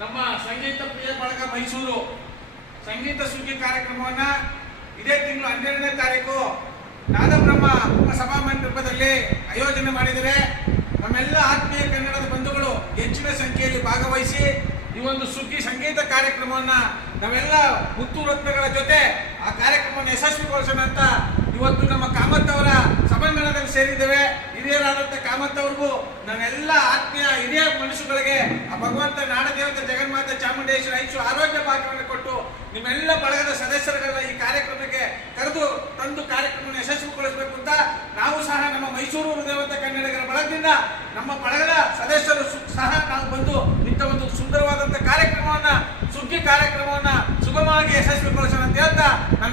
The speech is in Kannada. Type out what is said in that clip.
ನಮ್ಮ ಸಂಗೀತ ಪ್ರಿಯ ಬಳಗ ಮೈಸೂರು ಸಂಗೀತ ಸುಗ್ಗಿ ಕಾರ್ಯಕ್ರಮವನ್ನ ಇದೇ ತಿಂಗಳು ಹನ್ನೆರಡನೇ ತಾರೀಕು ನಾದಬ್ರಹ್ಮ ಸಭಾ ಮಂಟಪದಲ್ಲಿ ಆಯೋಜನೆ ಮಾಡಿದರೆ ನಮ್ಮೆಲ್ಲ ಆತ್ಮೀಯ ಕನ್ನಡದ ಬಂಧುಗಳು ಹೆಚ್ಚಿನ ಸಂಖ್ಯೆಯಲ್ಲಿ ಭಾಗವಹಿಸಿ ಈ ಒಂದು ಸುಗ್ಗಿ ಸಂಗೀತ ಕಾರ್ಯಕ್ರಮವನ್ನ ನಾವೆಲ್ಲ ಮುತ್ತು ರತ್ನಗಳ ಜೊತೆ ಆ ಕಾರ್ಯಕ್ರಮವನ್ನು ಯಶಸ್ವಿಗೊಳಿಸೋಣ ಅಂತ ಇವತ್ತು ನಮ್ಮ ಕಾಮತ್ ಅವರ ಸಭಾಂಗಣದಲ್ಲಿ ಸೇರಿದ್ದೇವೆ. ಹಿರಿಯರಾದಂಥ ಕಾಮತ್ ಅವ್ರಿಗೂ ನನ್ನೆಲ್ಲ ಆತ್ಮೀಯ ಹಿರಿಯ ಮನುಷ್ಯಗಳಿಗೆ ಆ ಭಗವಂತ ನಾಡದೇವತೆ ಜಗನ್ಮಾತೆ ಚಾಮುಂಡೇಶ್ವರಿ ಆರೋಗ್ಯ ಭಾಗ್ಯವನ್ನು ಕೊಟ್ಟು ನಿಮ್ಮೆಲ್ಲ ಬಳಗದ ಸದಸ್ಯರುಗಳನ್ನ ಈ ಕಾರ್ಯಕ್ರಮಕ್ಕೆ ಕರೆದು ತಂದು ಕಾರ್ಯಕ್ರಮವನ್ನು ಯಶಸ್ವಿಗೊಳಿಸಬೇಕು ಅಂತ ನಾವು ಸಹ ನಮ್ಮ ಮೈಸೂರು ಹೃದಯವಂತ ಕನ್ನಡಿಗರ ಬಳಗದಿಂದ ನಮ್ಮ ಬಳಗದ ಸದಸ್ಯರು ಸಹ ನಾವು ಬಂದು ಇಂಥ ಒಂದು ಸುಂದರವಾದಂಥ ಕಾರ್ಯಕ್ರಮವನ್ನ, ಸುಗ್ಗಿ ಕಾರ್ಯಕ್ರಮವನ್ನ ಸುಗಮವಾಗಿ ಯಶಸ್ವಿಗೊಳಿಸೋಣ ಅಂತ ಹೇಳ್ತಾ ನನ್ನ